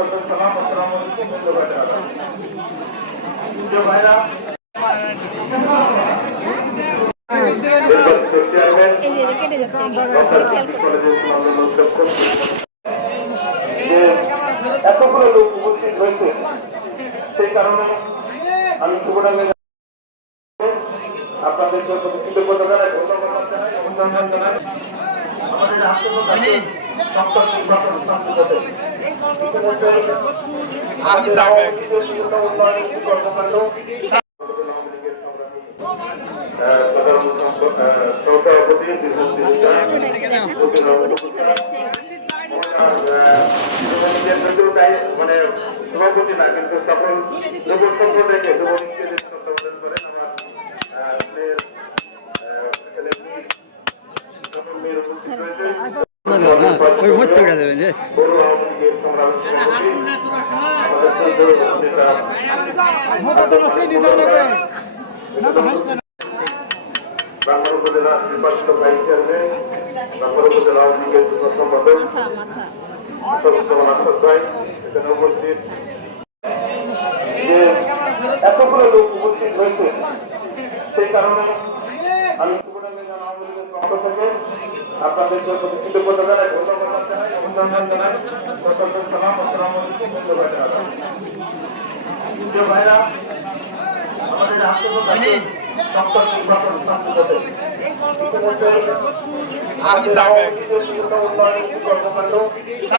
সালাম আসসালামু আলাইকুম প্রিয় ভাইরা এতগুলো লোক উপস্থিত হয়েছে সেই কারণে আমি শুভরাঙ্গে আপনাদের জন্য কৃতজ্ঞতা জানাই, ধন্যবাদ জানাই, অভিনন্দন জানাই। আমাদের আত্মপ্রকাশে সপ্তম নির্বাচন শান্তিতে কর্মকাণ্ড মানে সভাপতি না, কিন্তু সকল যুব সম্প্রদায়কে সম্বোধন করেন বাংলা উপজেলা নির্বাচিত ভাইস চেয়ারম্যান, বাংলা উপজেলা আওয়ামী লীগের সম্পাদক এখানে উপস্থিত এতগুলো লোক উপস্থিত হয়েছে সেই কারণে আমি শুভরাঙ্গে আওয়ামী লীগের পক্ষ থেকে আপনাদের জন্য কৃতজ্ঞতা জানাই, ধন্যবাদ জানাই, অভিনন্দন জানাই। সালাম আসসালামু আলাইকুম প্রিয় ভাইরা আমাদের আত্মপ্রকাশে সপ্তম নির্বাচন শান্তিতে কর্মকাণ্ড